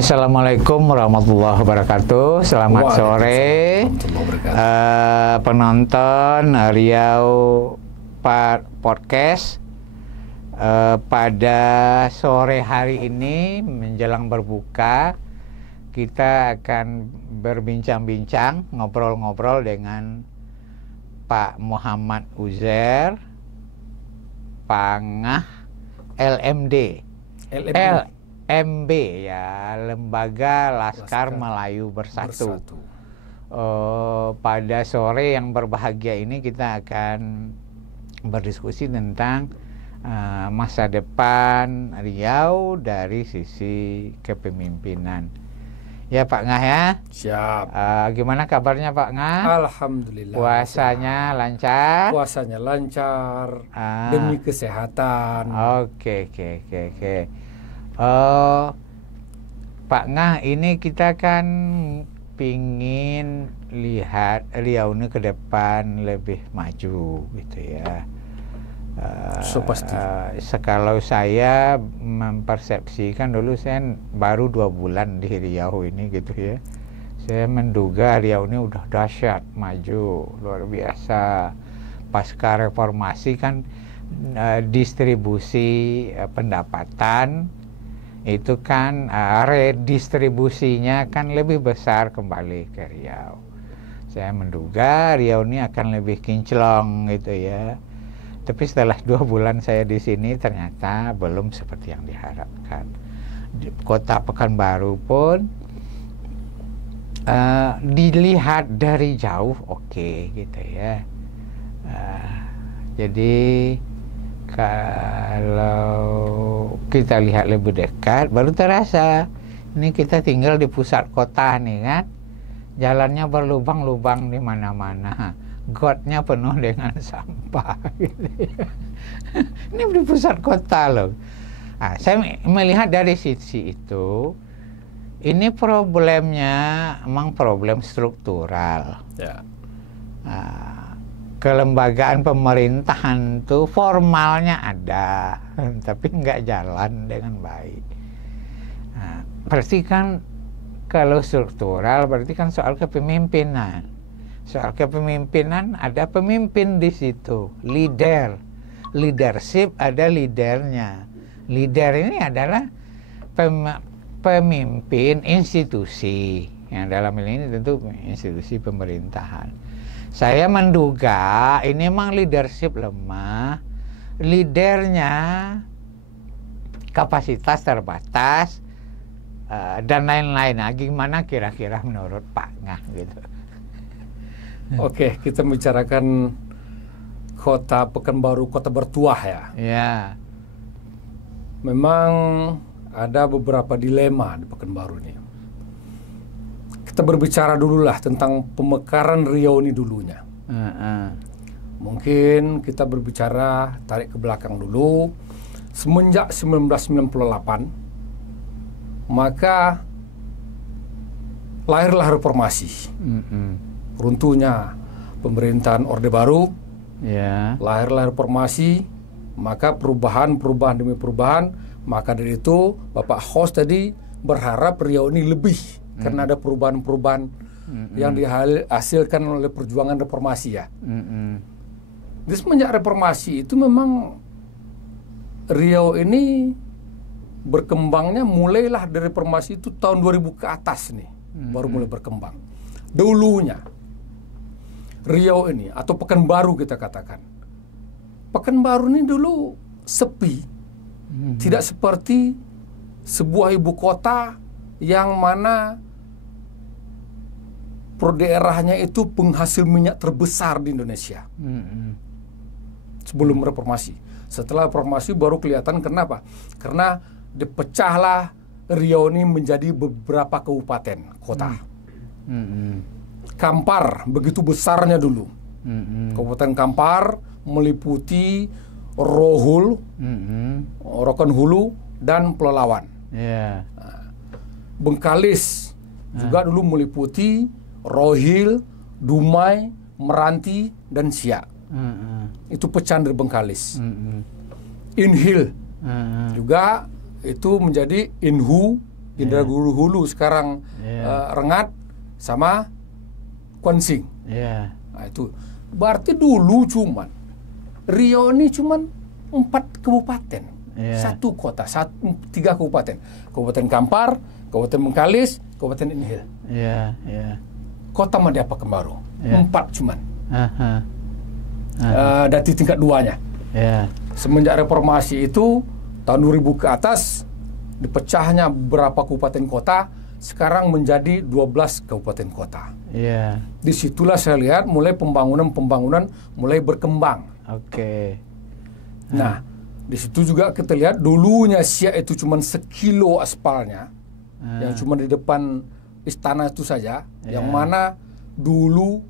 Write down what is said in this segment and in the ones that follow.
Assalamualaikum warahmatullahi wabarakatuh. Selamat sore penonton Riau Podcast. Pada sore hari ini menjelang berbuka, kita akan berbincang-bincang, ngobrol-ngobrol dengan Pak Muhammad Uzair Pangah, LMD. LMB ya, Lembaga Laskar Melayu Bersatu. Pada sore yang berbahagia ini kita akan berdiskusi tentang masa depan Riau dari sisi kepemimpinan. Ya Pak Ngah ya. Siap. Gimana kabarnya Pak Ngah? Alhamdulillah. Puasanya lancar? Puasanya lancar demi kesehatan. Oke. Pak Ngah, ini kita kan pingin lihat Riau ini ke depan lebih maju gitu ya. Pasti. Kalau saya mempersepsikan, dulu saya baru 2 bulan di Riau ini gitu ya. Saya menduga Riau ini udah dahsyat, maju, luar biasa. Pasca reformasi kan distribusi pendapatan itu kan redistribusinya kan lebih besar kembali ke Riau. Saya menduga Riau ini akan lebih kinclong gitu ya. Tapi setelah 2 bulan saya di sini ternyata belum seperti yang diharapkan. Di Kota Pekanbaru pun dilihat dari jauh oke gitu ya. Jadi kalau kita lihat lebih dekat baru terasa ini kita tinggal di pusat kota nih kan, jalannya berlubang-lubang di mana-mana, gotnya penuh dengan sampah gitu ya. Ini di pusat kota loh. Saya melihat dari sisi itu, ini problemnya memang problem struktural ya. Kelembagaan pemerintahan itu formalnya ada, tapi nggak jalan dengan baik. Berarti kan kalau struktural berarti kan soal kepemimpinan. Soal kepemimpinan ada pemimpin di situ, leadership ada leadernya. Leader ini adalah pemimpin institusi, yang dalam hal ini tentu institusi pemerintahan. Saya menduga ini memang leadership lemah, leadernya kapasitas terbatas, dan lain-lain. Gimana kira-kira menurut Pak Ngah gitu? Oke, kita membicarakan Kota Pekanbaru, kota bertuah ya. Ya. Memang ada beberapa dilema di Pekanbaru ini. Kita berbicara dululah tentang pemekaran Riau ini dulunya. Mungkin kita berbicara tarik ke belakang dulu. Semenjak 1998 maka lahirlah reformasi. Runtuhnya pemerintahan Orde Baru. Lahirlah reformasi, maka perubahan demi perubahan. Maka dari itu Bapak host tadi berharap Riau ini lebih, karena ada perubahan-perubahan yang dihasilkan oleh perjuangan reformasi ya. Jadi semenjak reformasi itu memang Riau ini berkembangnya mulailah dari reformasi itu tahun 2000 ke atas nih, baru mulai berkembang. Dulunya Riau ini atau Pekanbaru kita katakan, Pekanbaru ini dulu sepi, tidak seperti sebuah ibu kota yang mana per daerahnya itu penghasil minyak terbesar di Indonesia. Sebelum reformasi. Setelah reformasi baru kelihatan. Kenapa? Karena dipecahlah Riau ini menjadi beberapa kabupaten kota. Kampar begitu besarnya dulu. Kabupaten Kampar meliputi Rohul, Rokan-Hulu, dan Pelalawan. Bengkalis juga dulu meliputi Rohil, Dumai, Meranti, dan Siak. Itu pecahan dari Bengkalis. Inhil juga itu menjadi Inhu, Indragiri Hulu sekarang Rengat sama Kuansing. Nah, itu berarti dulu cuman Riau ini cuman 4 kabupaten, 1 kota, 3 kabupaten, Kabupaten Kampar, Kabupaten Bengkalis, Kabupaten Inhil. Kota Madya Pekanbaru 4 cuman. Dan di tingkat 2-nya. Semenjak reformasi itu tahun 2000 ke atas dipecahnya beberapa kabupaten kota, sekarang menjadi 12 kabupaten kota. Disitulah saya lihat mulai pembangunan mulai berkembang. Nah, di situ juga kita lihat dulunya Siak itu cuma sekilo aspalnya, yang cuma di depan istana itu saja, yang mana dulu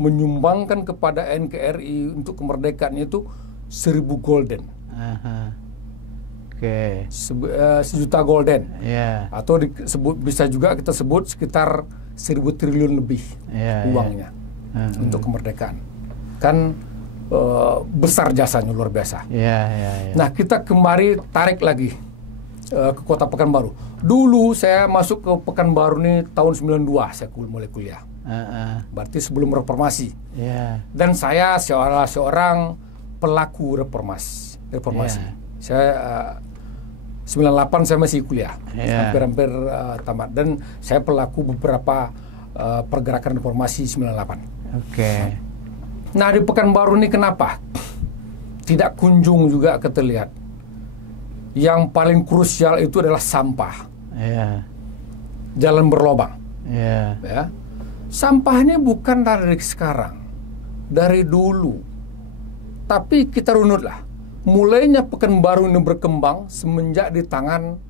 menyumbangkan kepada NKRI untuk kemerdekaannya itu 1.000 golden. 1.000 golden. Atau bisa juga kita sebut sekitar 1.000 triliun lebih uangnya untuk kemerdekaan. Kan besar jasanya, luar biasa. Nah, kita kembali tarik lagi ke kota Pekanbaru. Dulu saya masuk ke Pekanbaru ini tahun 92, saya mulai kuliah. Berarti sebelum reformasi. Dan saya seorang pelaku reformasi. Saya 98 saya masih kuliah, hampir tamat, dan saya pelaku beberapa pergerakan reformasi 98. Nah, di Pekanbaru ini kenapa tidak kunjung juga kita lihat? Yang paling krusial itu adalah sampah. Jalan berlobang. Sampah ini bukan dari sekarang, dari dulu. Tapi kita runutlah. Mulainya Pekanbaru ini berkembang semenjak di tangan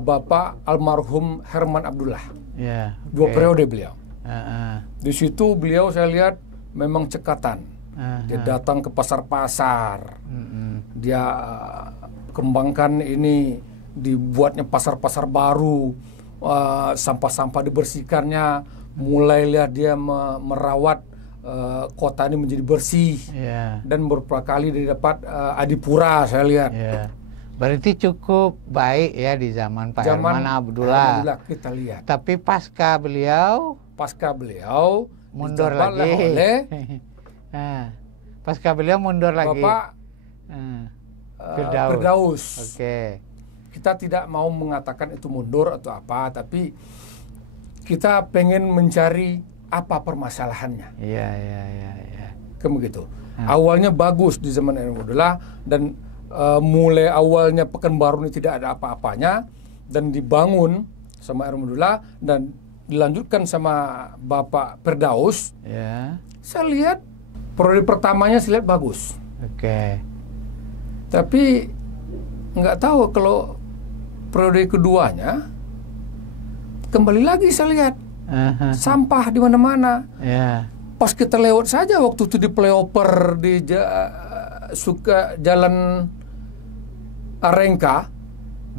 Bapak almarhum Herman Abdullah. 2 periode beliau. Di situ beliau saya lihat memang cekatan. Dia datang ke pasar-pasar. Dia kembangkan ini, dibuatnya pasar-pasar baru. Sampah-sampah dibersihkannya. Mulai lihat dia merawat kota ini menjadi bersih. Dan beberapa kali dia dapat adipura saya lihat. Berarti cukup baik ya di zaman Pak Herman Abdullah. Kita lihat. Tapi pasca beliau mundur lagi. Pasca beliau mundur lagi. Bapak Firdaus. Kita tidak mau mengatakan itu mundur atau apa, tapi kita pengen mencari apa permasalahannya. Kan begitu. Awalnya bagus di zaman Herman Abdullah, dan mulai awalnya Pekanbaru ini tidak ada apa-apanya, dan dibangun sama Herman Abdullah dan dilanjutkan sama Bapak Firdaus. Saya lihat periode pertamanya saya lihat bagus. Tapi nggak tahu kalau periode keduanya kembali lagi saya lihat sampah di mana-mana. Pas kita lewat saja waktu itu di flyover di Jalan Arengka,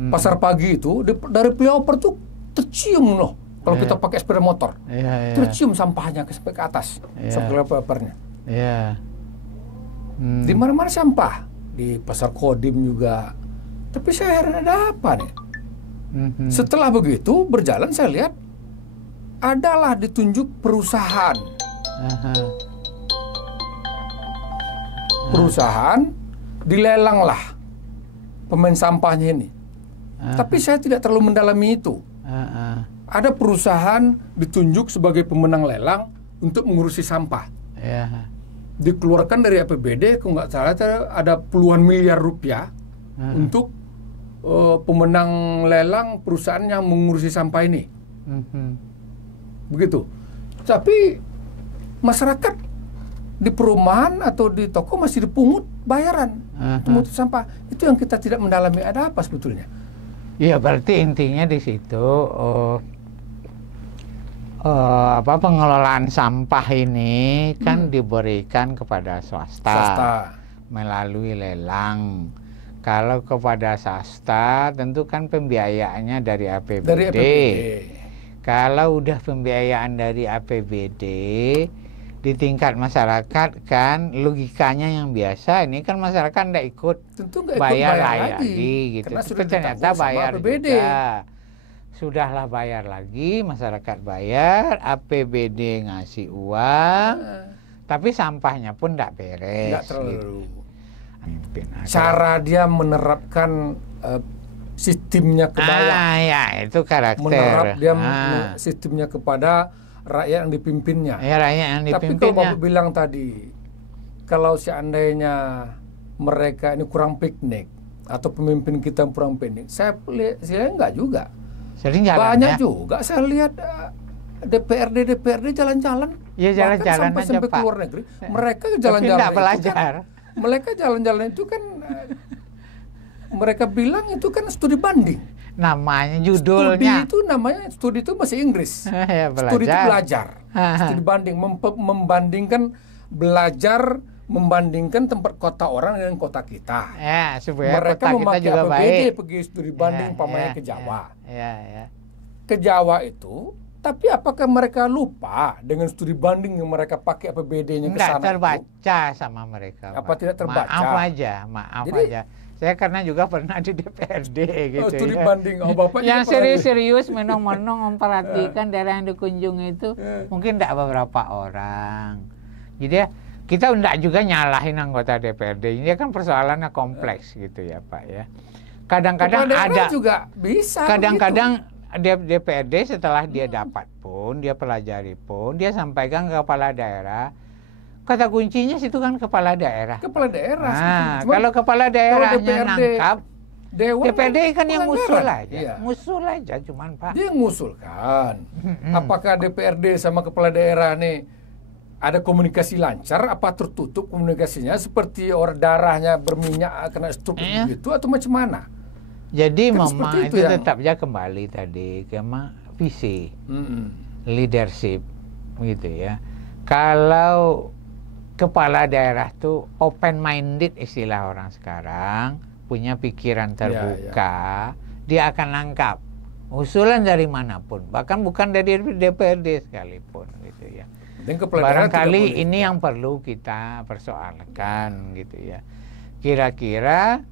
Pasar Pagi itu, dari flyover tuh tercium loh. Kalau kita pakai sepeda motor, tercium sampahnya sampai ke atas, sampai ke flyovernya. Di mana-mana sampah, di Pasar Kodim juga. Tapi saya heran, ada apa nih? Setelah begitu berjalan saya lihat adalah ditunjuk perusahaan. Perusahaan dilelanglah pemain sampahnya ini. Tapi saya tidak terlalu mendalami itu. Ada perusahaan ditunjuk sebagai pemenang lelang untuk mengurusi sampah. Dikeluarkan dari APBD, kalau nggak salah ada puluhan miliar rupiah untuk pemenang lelang perusahaan yang mengurusi sampah ini. Begitu. Tapi masyarakat di perumahan atau di toko masih dipungut bayaran pungut sampah. Itu yang kita tidak mendalami, ada apa sebetulnya? Iya, berarti intinya di situ pengelolaan sampah ini kan diberikan kepada swasta melalui lelang. Kalau kepada swasta tentu kan pembiayaannya dari APBD. Kalau udah pembiayaan dari APBD di tingkat masyarakat kan logikanya yang biasa ini kan masyarakat tidak ikut tentu nggak bayar lagi gitu. karena Tapi ternyata bayar juga. Sudahlah bayar lagi, masyarakat bayar, APBD ngasih uang, tapi sampahnya pun tidak beres. Nggak terlalu. Gitu. Cara dia menerapkan sistemnya ke bawah. Ya itu karakter. Menerap dia sistemnya kepada rakyat yang dipimpinnya. Ya, rakyat yang dipimpinnya. Tapi kalau Bapak bilang tadi, kalau seandainya mereka ini kurang piknik atau pemimpin kita kurang piknik, saya enggak juga. Sering jalan, banyak ya? juga saya lihat DPRD jalan-jalan. Ya jalan-jalan sampai aja, ke Pak. luar negeri. Mereka jalan-jalan tidak belajar. Mereka jalan-jalan itu kan mereka bilang itu kan studi banding. Namanya judulnya. Studi itu masih Inggris. Ya, studi itu belajar. Studi banding membandingkan tempat kota orang dengan kota kita. Ya, supaya mereka kota memakai kita juga APBD baik. Pergi studi banding pamannya ke Jawa. Ya. Ke Jawa itu, tapi apakah mereka lupa dengan studi banding yang mereka pakai APBD-nya ke sana? Tidak terbaca sama mereka. Apa tidak terbaca? Maaf aja. Saya karena juga pernah di DPRD gitu. Studi banding. Bapak yang serius-serius menong-menong memperhatikan daerah yang dikunjungi itu mungkin tidak beberapa orang. Jadi kita tidak juga nyalahin anggota DPRD. Ini kan persoalannya kompleks gitu ya Pak ya. Kadang-kadang ada juga bisa. Kadang-kadang DPRD setelah dia dapat pun, dia pelajari pun, dia sampaikan ke kepala daerah. Kata kuncinya situ kan kepala daerah. Kepala daerah. Nah, kalau kepala daerahnya nangkap, DPRD kan yang ngusul aja. Iya. Ngusul aja cuman Pak. Dia ngusulkan. Apakah DPRD sama kepala daerah nih ada komunikasi lancar, apa tertutup komunikasinya seperti orang darahnya berminyak kena stroke gitu atau macam mana? Jadi kan Mama itu tetap aja kembali tadi ke visi, leadership gitu ya. Kalau kepala daerah tuh open minded istilah orang sekarang, punya pikiran terbuka, dia akan nangkap usulan dari manapun, bahkan bukan dari DPRD sekalipun gitu ya. Barangkali ini yang perlu kita persoalkan gitu ya. Kira-kira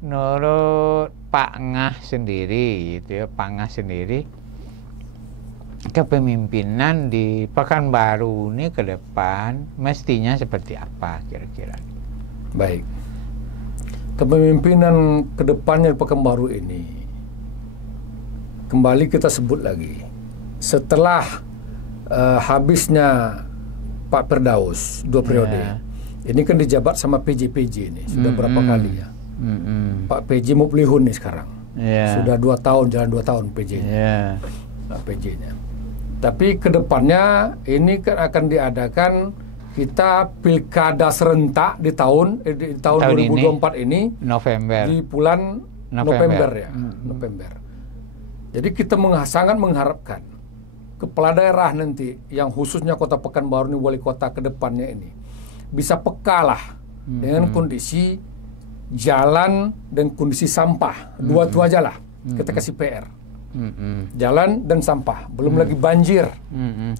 menurut Pak Ngah sendiri gitu ya, Pak Ngah sendiri kepemimpinan di Pekanbaru ini ke depan mestinya seperti apa kira-kira? Baik. Kepemimpinan ke depannya di Pekanbaru ini kembali kita sebut lagi. Setelah habisnya Pak Firdaus 2 periode. Ini kan dijabat sama PJ ini sudah berapa kali ya. Pak PJ Muplihun nih sekarang. Sudah 2 tahun, jalan 2 tahun PJ-nya. PJ-nya. Tapi kedepannya ini kan akan diadakan kita pilkada serentak di tahun 2024 ini November. Di bulan November ya. November. Jadi kita sangat mengharapkan kepala daerah nanti yang khususnya Kota Pekanbaru ini, wali kota ke depannya ini bisa peka lah dengan kondisi jalan dan kondisi sampah. Dua itu aja lah kita kasih PR. Jalan dan sampah, belum lagi banjir.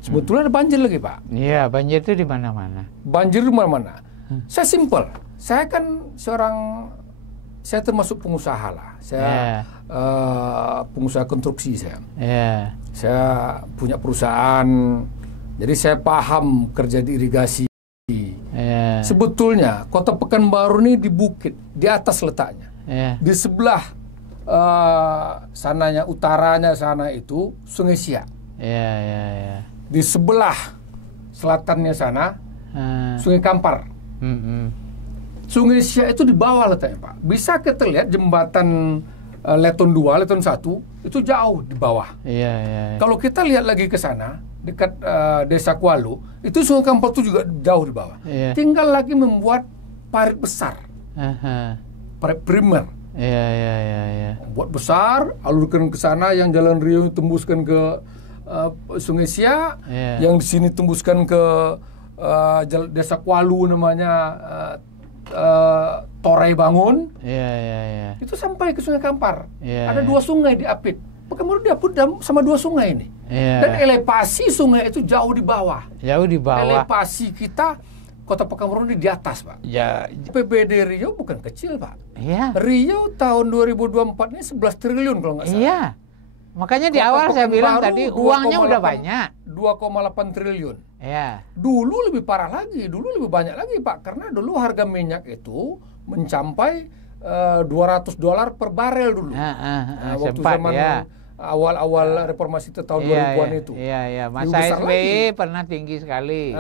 Sebetulnya ada banjir lagi Pak. Iya, banjir itu di mana-mana. Banjir di mana-mana. Saya simpel. Saya termasuk pengusaha lah. Saya pengusaha konstruksi saya. Saya punya perusahaan, jadi saya paham kerja di irigasi. Sebetulnya Kota Pekanbaru ini di bukit, di atas letaknya. Di sebelah sananya, utaranya sana itu Sungai Siak. Di sebelah selatannya sana Sungai Kampar. Sungai Siak itu di bawah letaknya Pak. Bisa kita lihat jembatan Leton 2, Leton 1 itu jauh di bawah. Kalau kita lihat lagi ke sana dekat Desa Kualu, itu Sungai Kampar itu juga jauh di bawah. Tinggal lagi membuat parit besar, parit primer. Buat besar, alurkan ke sana, yang Jalan Rio tembuskan ke Sungai Siak, yang di sini tembuskan ke Desa Kualu namanya Torai Bangun. Itu sampai ke Sungai Kampar. Ada 2 sungai di Apit. Pekanbaru diapit sama 2 sungai ini. Dan elevasi sungai itu jauh di bawah. Elevasi kita Kota Pekanbaru ini di atas, Pak. PBD Rio bukan kecil, Pak. Rio tahun 2024 ini 11 triliun kalau nggak salah. Makanya di awal saya bilang tadi uangnya udah banyak. 2,8 triliun. Ya. Dulu lebih parah lagi, dulu lebih banyak lagi Pak, karena dulu harga minyak itu mencapai $200 per barel dulu. Waktu sempat, zaman awal-awal reformasi tahun 2000-an itu. Iya. Masa SBY pernah tinggi sekali.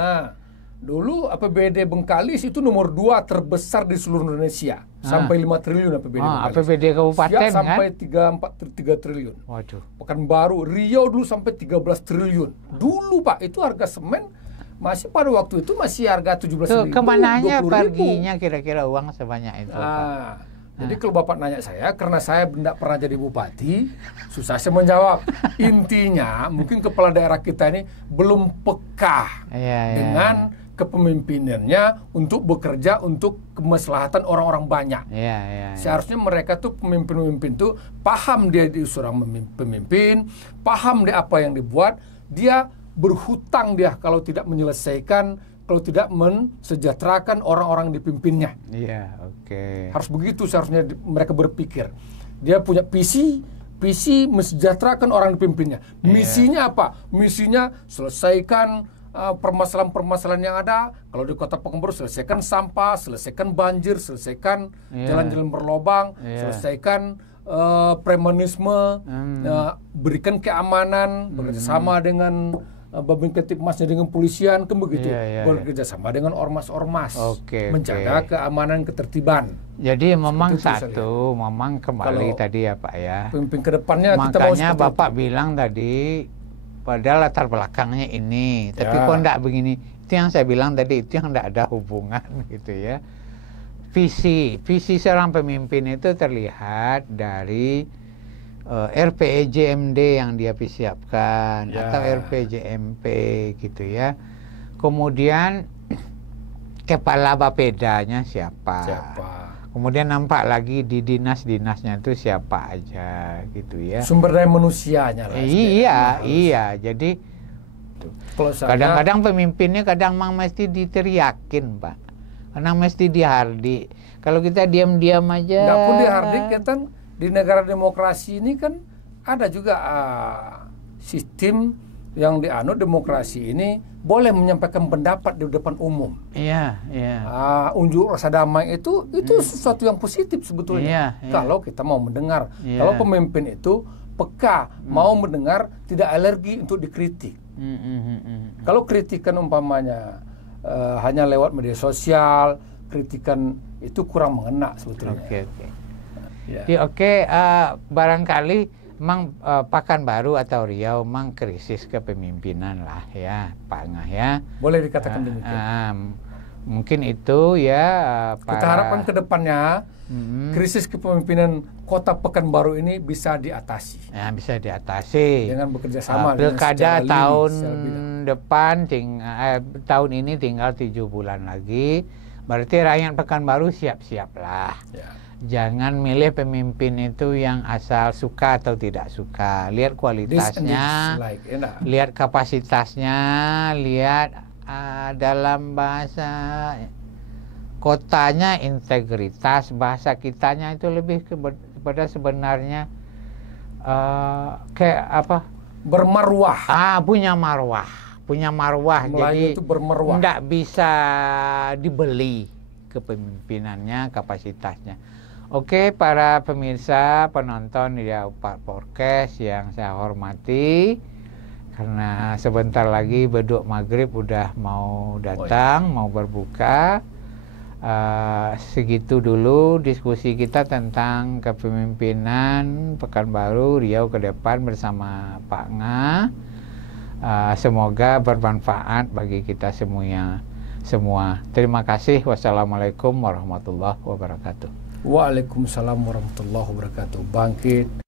Dulu APBD Bengkalis itu nomor 2 terbesar di seluruh Indonesia. Sampai 5 triliun APBD Bengkalis. APBD kabupaten kan? Sampai 3 triliun. Waduh. Pekanbaru, Riau dulu sampai 13 triliun. Dulu Pak, itu harga semen masih pada waktu itu masih harga 17.000. Kemananya perginya kira-kira uang sebanyak itu Pak? Jadi kalau Bapak nanya saya, karena saya tidak pernah jadi bupati, susah saya menjawab. Intinya, mungkin kepala daerah kita ini belum peka dengan kepemimpinannya untuk bekerja untuk kemaslahatan orang-orang banyak. Seharusnya mereka tuh pemimpin-pemimpin tuh paham dia seorang pemimpin, paham dia apa yang dibuat, dia berhutang dia kalau tidak menyelesaikan, kalau tidak mensejahterakan orang-orang dipimpinnya. Harus begitu seharusnya mereka berpikir. Dia punya visi mensejahterakan orang dipimpinnya. Misinya apa? Misinya selesaikan permasalahan-permasalahan yang ada. Kalau di Kota Pekanbaru, selesaikan sampah, selesaikan banjir, selesaikan jalan-jalan berlobang, selesaikan premanisme, berikan keamanan, bekerjasama dengan Babin Ketipmasnya dengan polisian, kan begitu. Bekerja sama dengan ormas-ormas, menjaga keamanan, ketertiban. Jadi memang memang kembali tadi ya Pak ya. Pemimpin kedepannya makanya kita Bapak bilang tadi, padahal latar belakangnya ini, tapi kok enggak begini. Itu yang saya bilang tadi, itu yang enggak ada hubungan gitu ya. Visi seorang pemimpin itu terlihat dari RPJMD yang dia persiapkan atau RPJMP gitu ya. Kemudian kepala Bapedanya siapa. Kemudian nampak lagi di dinas-dinasnya itu siapa aja gitu ya. Sumber daya manusianya lah. Iya. Jadi kadang-kadang pemimpinnya kadang mesti diteriakin Pak. Kadang mesti dihardik. Kalau kita diam-diam aja. Nggak pun dihardik ya kan. Di negara demokrasi ini kan ada juga sistem yang dianut demokrasi ini boleh menyampaikan pendapat di depan umum. Unjuk rasa damai itu sesuatu yang positif sebetulnya. Kalau kita mau mendengar, kalau pemimpin itu peka, mau mendengar, tidak alergi untuk dikritik. Kalau kritikan umpamanya hanya lewat media sosial, kritikan itu kurang mengena sebetulnya. Barangkali memang Pekanbaru atau Riau memang krisis kepemimpinan lah ya Pak Ngah ya. Boleh dikatakan demikian. Mungkin itu ya. Kita harapkan ke depannya krisis kepemimpinan Kota Pekanbaru ini bisa diatasi. Bisa diatasi. Dengan bekerja sama. Pilkada tahun depan, tahun ini tinggal 7 bulan lagi. Berarti rakyat Pekanbaru siap-siaplah. Jangan milih pemimpin itu yang asal suka atau tidak suka. Lihat kualitasnya, lihat kapasitasnya, lihat dalam bahasa kotanya integritas, bahasa kitanya itu lebih kepada sebenarnya kayak apa? Bermarwah. Punya marwah. Jadi itu bermarwah. Nggak bisa dibeli kepemimpinannya, kapasitasnya. Oke, para pemirsa, penonton di Pak Podcast yang saya hormati, karena sebentar lagi beduk maghrib udah mau datang, mau berbuka. Segitu dulu diskusi kita tentang kepemimpinan Pekanbaru Riau ke depan bersama Pak Nga. Semoga bermanfaat bagi kita semua. Terima kasih. Wassalamualaikum warahmatullahi wabarakatuh. Waalaikumsalam warahmatullahi wabarakatuh. Bangkit.